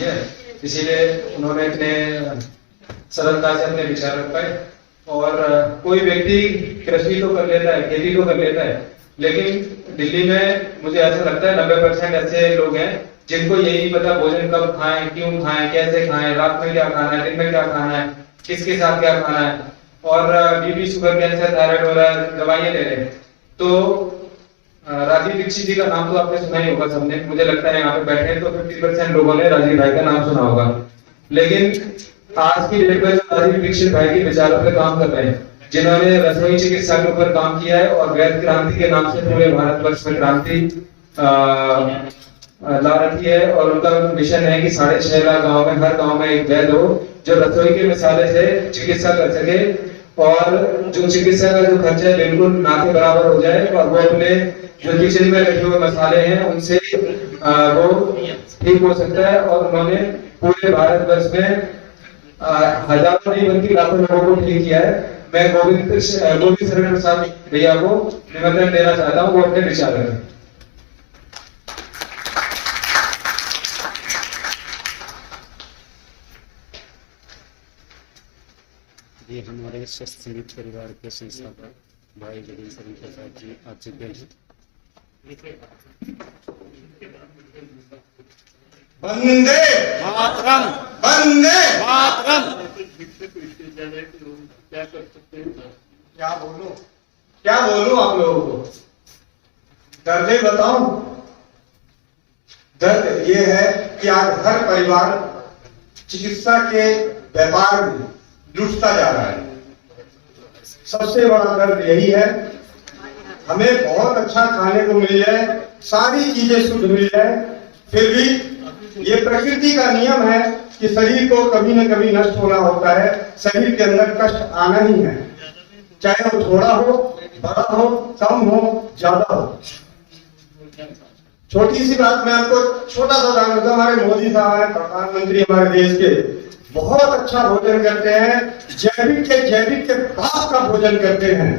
दी है, इसीलिए उन्होंने इतने सरलता से अपने विचार रख पाए। और कोई व्यक्ति कृषि तो कर लेता है, खेती तो कर लेता है, लेकिन दिल्ली में मुझे ऐसा लगता है 90% ऐसे लोग हैं जिनको यही नहीं पता भोजन कब खाएं, क्यों खाएं, कैसे खाएं, रात में क्या खाना है, दिन में क्या खाना है, किसके साथ क्या खाना है। और बीपी, शुगर, कैंसर, थायराइड वगैरह दवाइयां ले रहे हैं। तो राजीव दीक्षित जी का नाम तो आपने सुना ही होगा सबने, मुझे लगता है यहाँ पे बैठे तो 50% लोगों ने राजीव भाई का नाम सुना होगा। लेकिन आज की डेट में जो राजीव दीक्षित भाई के विचारों पे काम कर रहे हैं, जिन्होंने रसोई चिकित्सा के ऊपर काम किया है और वैद्य क्रांति के नाम से पूरे भारतवर्ष में क्रांति ला रखी है, और उनका मिशन है कि 6.5 लाख गाँव में, हर गाँव में एक वैद्य हो जो रसोई के मसाले से चिकित्सा कर सके, और जो चिकित्सा का जो खर्चा है बिल्कुल ना के बराबर हो जाए, और वो अपने जो किचन में रखे हुए मसाले हैं उनसे वो ठीक हो सकता है। और उन्होंने पूरे भारतवर्ष में हजारों नहीं बल्कि लाखों लोगों को ठीक किया है। मैं गोविंद शरण प्रसाद भैया को निमंत्रण देना चाहता हूँ, वो अपने विचार रखें। ये हमारे स्वस्थ संगीत परिवार के संस्थापक भाई गोविंद शरण प्रसाद जी आ चुके हैं। वंदे मातरम, वंदे मातरम। क्या बोलूं आप लोगों को? दर्द बताऊं? दर्द ये है कि आज हर परिवार चिकित्सा के व्यापार में लुटता जा रहा है। सबसे बड़ा दर्द यही है, हमें बहुत अच्छा खाने को मिल जाए, सारी चीजें शुद्ध मिल जाए, फिर भी ये प्रकृति का नियम है कि शरीर को कभी न कभी नष्ट होना होता है। शरीर के अंदर कष्ट आना ही है, चाहे वो थोड़ा हो, बड़ा हो, कम हो, ज्यादा हो। छोटी सी बात मैं आपको छोटा सा उदाहरण देता हूं। हमारे मोदी साहब हैं, प्रधानमंत्री हमारे देश के, बहुत अच्छा भोजन करते हैं, जैविक के बाप का भोजन करते हैं,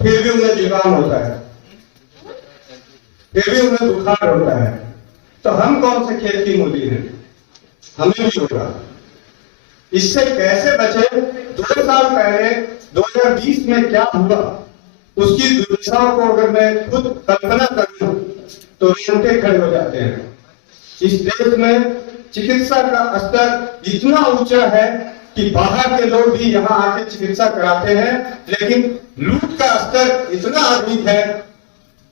फिर भी उन्हें जुकाम होता है, फिर भी उन्हें बुखार होता है। तो हम कौन से खेत की मूली हैं? हमें भी होगा। इससे कैसे बचे? 2 साल पहले 2020 में क्या हुआ उसकी दुर्दशाओं को अगर मैं खुद कल्पना करूं तो रोंगटे खड़े हो जाते हैं। इस देश में चिकित्सा का स्तर इतना ऊंचा है कि बाहर के लोग भी यहाँ आके चिकित्सा कराते हैं, लेकिन लूट का स्तर इतना अधिक है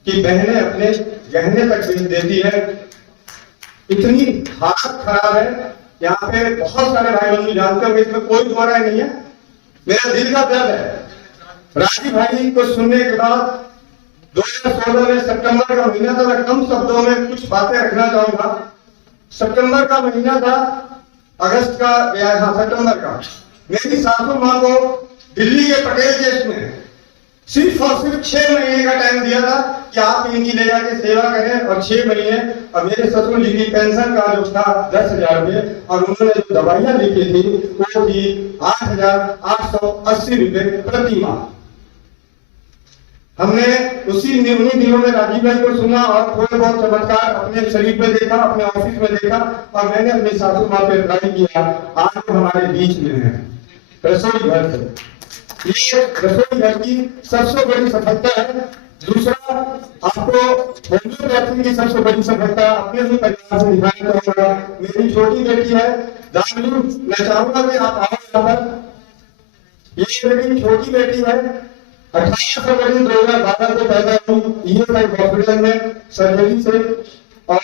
कि बहनें अपने गहने तक बेच देती है। इतनी हालत खराब है। यहाँ पे बहुत सारे भाई बंधु जानते होंगे, इसमें कोई दोहराई नहीं है। मेरा दिल का दर्द है। राजीव भाई को सुनने के बाद 2016 में सितंबर का महीना था, मैं कम शब्दों में कुछ बातें रखना चाहूंगा। सितंबर का महीना था, अगस्त का या सितंबर का, मेरी सासू माँ को दिल्ली के पटेल केस में सिर्फ और सिर्फ 6 महीने का टाइम दिया था कि आप इनकी ले जाके सेवा करें, और 6 महीने। और मेरे ससुर जी की पेंशन का जो था 10,000 रुपये, और उन्होंने जो दवाइयां लिखी थी वो थी 8,880 रुपये प्रति माह। हमने उसी उन्हीं दिनों में राजीव भाई को सुना और थोड़े बहुत चमत्कार अपने शरीर में देखा, अपने ऑफिस में देखा, और मैंने अपनी सासू माँ पे ट्राई किया। आज वो हमारे बीच में है, रसोई घर से। ये रसोई घर की सबसे बड़ी सफलता है। दूसरा, आपको होम्योपैथी की सबसे बड़ी सफलता अपने ही परिवार से दिखाना चाहूंगा। मेरी छोटी बेटी है दामिनी, मैं चाहूंगा कि आप आओ यहाँ पर। ये मेरी छोटी बेटी है, 18 फरवरी 2012 को पैदा हुई ईएसआई हॉस्पिटल में सर्जरी से, और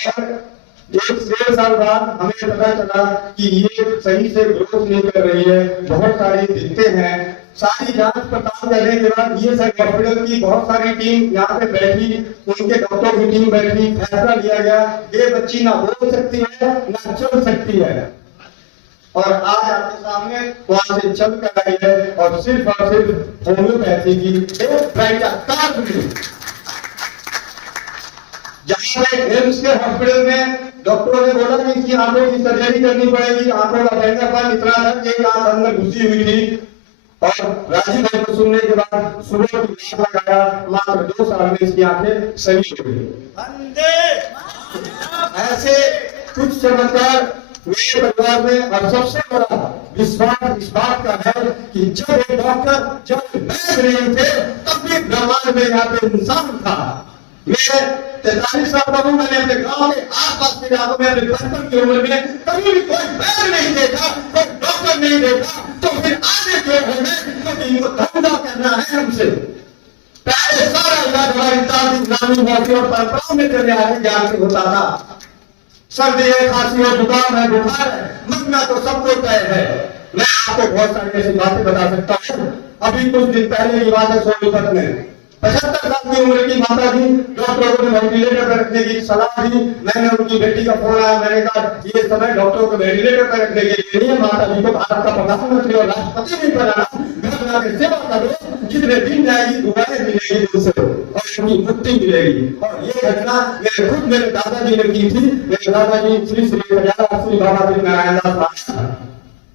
1 साल बाद हमें पता चला कि ये सही से ग्रोथ नहीं कर रही है, बहुत सारी दिक्कतें हैं। सारी जांच पड़ताल करने के बाद ये सब हॉस्पिटल की बहुत सारी टीम यहाँ पे बैठी, उनके डॉक्टर की टीम बैठी, फैसला लिया गया ये बच्ची ना बोल सकती है ना चल सकती है, और आज आपके सामने वहां से चल कर आई है, और सिर्फ होम्योपैथी की एक कार मिली। जहाँ एम्स के हॉस्पिटल में डॉक्टरों ने बोला कि इसकी आंखों की सर्जरी करनी पड़ेगी, आंखों का बैंगरपान इतना था कि एक आंख अंदर घुसी हुई थी, और राजीव भाई को सुनने के बाद सुबह की घास लगाया, मात्र 2 साल में इसकी आंखें सही हो गई। ऐसे कुछ चमत्कार मेरे परिवार में और सबसे बड़ा विश्वास इस बात का है कि जब एक डॉक्टर, जब वैद्य नहीं थे, तब भी ब्रह्मांड में यहाँ पे इंसान था। मैं 43 साल का हूं, मैंने अपने गांव के आसपास के इलाकों में अपने 55 की उम्र में कभी भी कोई वैद्य नहीं देखा, कोई डॉक्टर नहीं देखा। तो फिर आगे क्यों है? क्योंकि इनको धंधा करना है हमसे। पहले सारा इलाज हमारी दादी नानी मौसी और परंपराओं में चले आ रहे ज्ञान से होता था। सर्दी है, खांसी है, जुकाम है, बुखार है, मरना तो सबको तय है। मैं आपको बहुत सारी ऐसी बातें बता सकता हूँ। अभी कुछ दिन पहले की बात है, सोनीपत में 75 साल की उम्र की माता जी, डॉक्टरों को वेंटिलेटर पर रखने की सलाह दी। मैंने उनकी बेटी का फोन आया, मैंने कहा ये समय डॉक्टरों को वेंटिलेटर पर रखने के लिए नहीं है, माता जी को भारत का प्रधानमंत्री और राष्ट्रपति नहीं बनाना, घर बना के सेवा करो, जितने दिन जाएगी दुआएं मिलेगी उनसे और उनकी मुक्ति मिलेगी। और ये घटना मेरे दादाजी ने की थी। मेरे दादाजी श्री बाबा जी नारायण दास महाराज,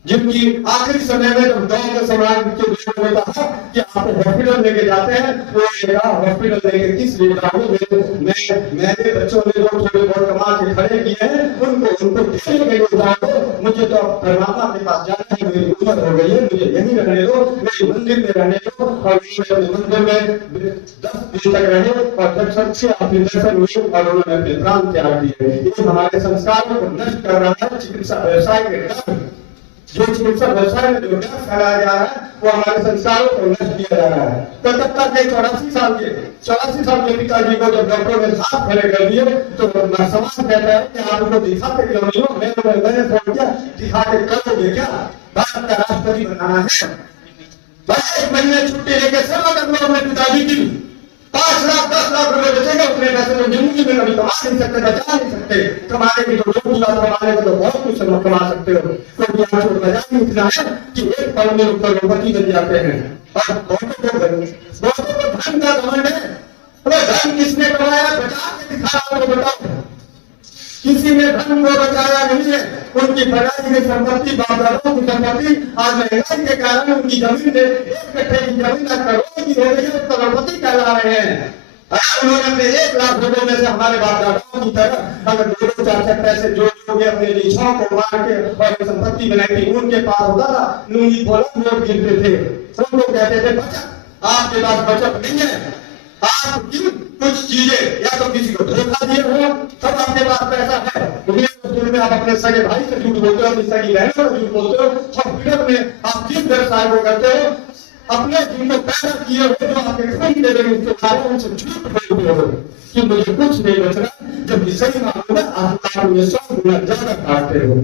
जिनकी आखिरी समय में जब गांव के समाज के लोगों ने कहा कि आपको हॉस्पिटल लेके जाते हैं, तो हॉस्पिटल लेके किस लिए जाओगे? मैंने बच्चों ने जो थोड़े बहुत कमा के खड़े किए हैं उनको देने के लिए जाओ। मुझे तो परमात्मा के पास जाना है, मेरी उम्र हो गई है, मुझे यहीं रहने दो, मेरे मंदिर में रहने दो। और मंदिर में 10 दिन तक रहे और जब सबसे आखिरी दर्शन हुए और उन्होंने अपने प्राण त्याग दिए। ये हमारे संस्कारों को नष्ट कर रहा है चिकित्सा व्यवसाय के डर। जो चिकित्सा व्यवसाय में जो डर फैलाया जा रहा है वो हमारे संस्कारों को नष्ट किया जा रहा है। कलकत्ता के 84 साल के पिताजी को जब डॉक्टरों ने हाथ खड़े कर दिए तो समाज कहता है कि आप उनको दिखाते क्यों नहीं हो? मैंने फोन किया, दिखा के करोगे क्या? भारत का राष्ट्रपति बनाना है, बस 1 महीने छुट्टी लेके सेवा कर लो अपने पिताजी की। 5 लाख 10 लाख रुपए बचेगा, उतने पैसे तो जिंदगी में कभी कमा नहीं सकते, बचा नहीं सकते। कमाने की तो लोग कमाने को तो बहुत कुछ कमा सकते हो, क्योंकि यहाँ तो मजा ही इतना है कि एक पल में करोड़पति बन जाते हैं। और बहुतों को धन का घमंड है। धन किसने कमाया? बचा के दिखाया, आपको बताओ। किसी ने धन को बचाया नहीं है। उनकी बड़ाई की संपत्ति, बाप दादाओं की संपत्ति आज महंगाई के कारण उनकी जमीन ने 1 कट्ठे की जमीन करोड़ की हो गई है, करोड़पति कहला रहे हैं। उन्होंने अपने 1 लाख रुपए में से हमारे बाप दादाओं की तरह अगर 2-4 पैसे जोड़ोगे अपने इच्छाओं को मार के और संपत्ति बनाई थी, उनके पास होता था लूंगी खोला नोट गिनते थे। सब लोग कहते थे बचत। आपके पास बचत नहीं है। आप क्यों कुछ चीजें या तो किसी को धोखा दिए हो तब आपके पास पैसा है। में आप अपने सगे भाई से झूठ बोलते हो, अपनी सगी बहनों से झूठ बोलते हो। हॉस्पिटल में आप जिस व्यवसाय को करते हो, अपने जिनको पैदा किए हो, जो आपके खून दे रहे उसके बारे में झूठ बोलते हो कि मुझे कुछ नहीं बच रहा, जब सही मामले में आप 100 गुना ज्यादा काटते हो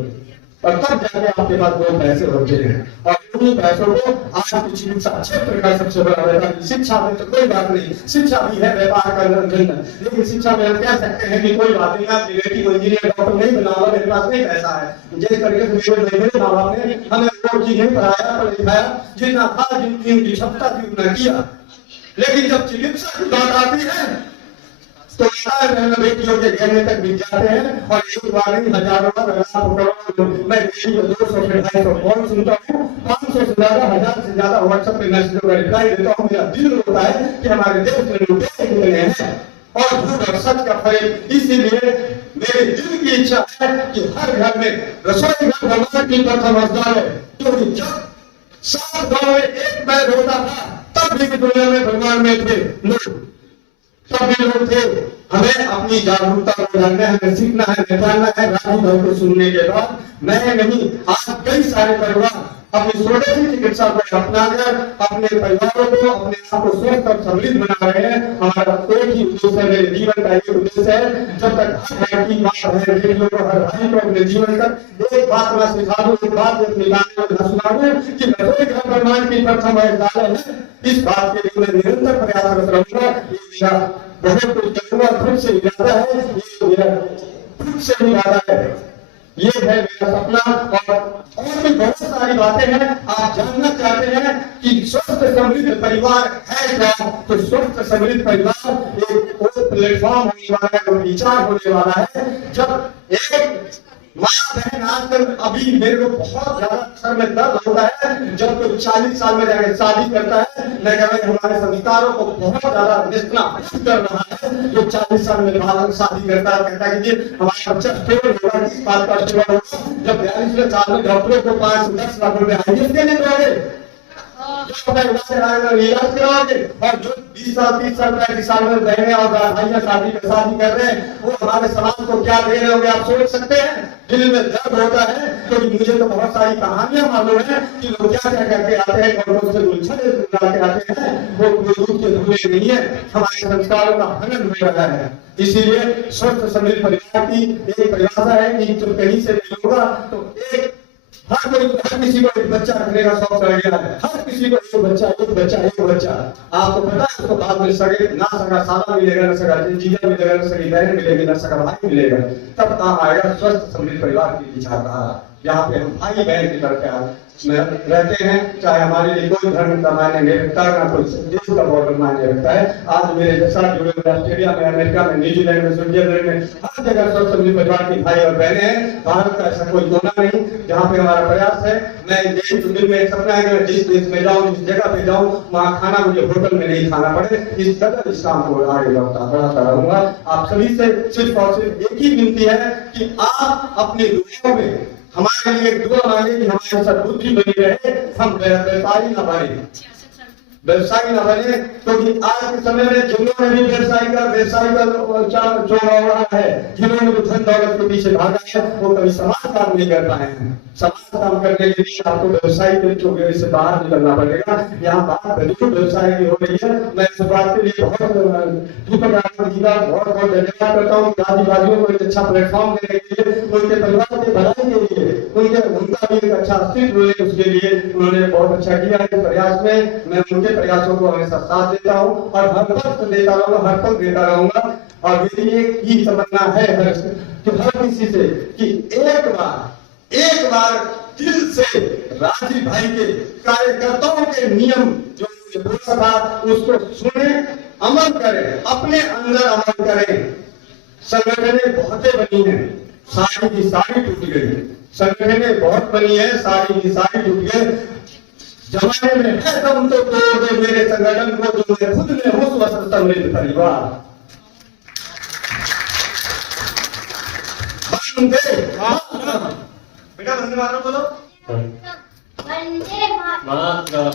और तब जाके आपके पास 2 पैसे होते हैं। और उन्हीं पैसों को आज की चिकित्सा क्षेत्र का सबसे बड़ा व्यापार। शिक्षा में तो कोई बात नहीं, शिक्षा भी है व्यापार का धंधा, लेकिन शिक्षा में हम कह सकते हैं कि कोई बात नहीं, आप बेटी को इंजीनियर डॉक्टर नहीं बनाओ, मेरे पास नहीं पैसा है। जिस तरीके से मेरे माँ बाप ने हमें कोई चीज नहीं पढ़ाया, पढ़ लिखाया, जितना था जिनकी उनकी क्षमता थी उतना किया। लेकिन जब चिकित्सा की बात आती है तो बेटियों के कहने तक भी जाते हैं और एक बार नहीं हजारों लाखों करोड़ मैं बेटी को 200 से 250 कॉल सुनता हूँ, 500 से ज्यादा, 1000 से ज्यादा व्हाट्सएप पे मैसेज का रिप्लाई देता हूँ। मेरा दिल होता है कि हमारे देश में लुटेरे कितने हैं और झूठ और सच का फर्क। इसीलिए मेरे दिल की इच्छा है कि हर घर में रसोई घर भगवान की प्रथम स्थान है, क्योंकि जब 7 गाँव में 1 पैर होता था तब भी दुनिया में भगवान में थे लोग, तब भी लोग थे। हमें अपनी जागरूकता को जानना है, हमें सीखना है, निभाना है। राजू भाई को सुनने के बाद मैं नहीं, आज कई सारे परिवार अपनी स्वदेशी चिकित्सा को अपनाकर अपने परिवारों को, अपने आप को स्वस्थ और समृद्ध बना रहे हैं। हमारा एक ही उद्देश्य है, मेरे जीवन का एक उद्देश्य है, जब तक हर की बात है, बेटियों को, हर भाई को अपने जीवन तक एक बात मैं सिखा दूं, एक बात अपने गाने में सुना दूं कि रसोई घर ब्रह्मांड की प्रथम है। इस बात के लिए मैं निरंतर प्रयासरत रहूंगा। ये मेरा बहुत कुछ करूंगा, खुद से इरादा है, ये मेरा खुद से इरादा है, ये है मेरा सपना। और भी बहुत सारी बातें हैं। आप जानना चाहते हैं कि स्वस्थ समृद्ध परिवार है क्या? तो स्वस्थ समृद्ध परिवार एक प्लेटफॉर्म होने वाला है, विचार होने वाला है। जब एक माँ बहन आजकल अभी मेरे को बहुत ज्यादा सर में दर्द होता है जब कोई 40 साल में जाकर शादी करता है। मैं कह रहा हूं हमारे संस्कारों को बहुत ज्यादा निष्ठा कर रहा है जो 40 साल में बाद शादी करता है, कहता है कि हमारा बच्चा स्टेबल होगा, किस बात का स्टेबल होगा जब 42वें साल में डॉक्टरों को 5-10 लाख रुपए आईएएस के लिए दोगे, इलाज कराओगे, और जो 20 साल 30 साल 35 साल में बहने और भाइयां शादी कर रहे हैं वो हमारे समाज को क्या दे रहे होंगे आप सोच सकते हैं। दिल में दर्द होता है क्योंकि मुझे तो बहुत सारी कहानियां मालूम है कि लोग क्या क्या करके आते हैं, कौन कौन से उलझन के आते हैं, वो दूध के धुले नहीं है, हमारे संस्कारों का हनन हो रहा है। इसीलिए स्वस्थ समृद्ध परिवार की एक परिभाषा है कि जो कहीं से भी होगा तो एक हर किसी को एक बच्चा रखने का शौक चढ़ गया है, हर किसी को एक बच्चा। आपको पता है उसको बाद में सगे ना सगा साला मिलेगा, ना सगा जीजा मिलेगा, ना सगी बहन मिलेगी, ना सगा भाई मिलेगा, तब काम आएगा स्वस्थ समृद्ध परिवार की विचारधारा। यहाँ पे हम भाई बहन की तरफ रहते हैं, चाहे हमारे लिए कोई धर्म का मायने नहीं रखता, ना कोई देश का बॉर्डर मायने रखता है। आज मेरे साथ जुड़े हुए ऑस्ट्रेलिया में, अमेरिका में, न्यूजीलैंड में, स्विट्जरलैंड में हर जगह स्वस्थ समृद्ध परिवार के भाई और बहनें हैं। भारत का ऐसा कोई कोना नहीं जहाँ पे हमारा प्रयास है। मैं देश दिल में एक सपना है कि मैं जिस देश में जाऊँ, जिस जगह पे जाऊँ, वहाँ खाना मुझे होटल में नहीं खाना पड़े। इस कदर इस काम को आगे बढ़ाता रहूंगा। आप सभी से सिर्फ और सिर्फ एक ही विनती है कि आप अपनी दुनिया में हमारे लिए एक दुआ मांगे कि हमारे सद्बुद्धि बनी रहे, हम व्यवसायी न बने, क्योंकि आज के समय में जिन्होंने भी व्यवसाय का जो रहा है, जिन्होंने भी धन दौलत के पीछे भागा है, वो कभी समाज काम नहीं कर पाए हैं। समाज काम करने के लिए आपको व्यवसाय के चोगे से बाहर निकलना पड़ेगा। यहाँ बात व्यवसाय की हो रही है। मैं इस बात के लिए बहुत धन्यवाद करता हूँ आदिवासियों को एक अच्छा प्लेटफॉर्म देने के लिए, उनके परिवार के भलाई के लिए, उनका भी एक अच्छा अस्तित्व मिले उसके लिए उन्होंने बहुत अच्छा किया। इस प्रयास में मैं उनके प्रयासों को हमेशा साथ देता हूँ और हर वक्त देता रहूंगा, हर पल देता रहूंगा। और मेरी एक ही तमन्ना है कि हर किसी से कि एक बार दिल से राजीव भाई के कार्यकर्ताओं के नियम जो बोला था उसको सुने, अमल करें, अपने अंदर अमल करें। संगठनें बहुतें बनी हैं, सारी की सारी टूट गई। संगठनें बहुत बनी है, सारी की सारी टूट गई। जमाने में है दम तो तोड़ दे मेरे संगठन को, जो मैं खुद में हूँ स्वस्थ समृद्ध परिवार। बेटा वंदे मातरम बोलो। वंदे मातरम।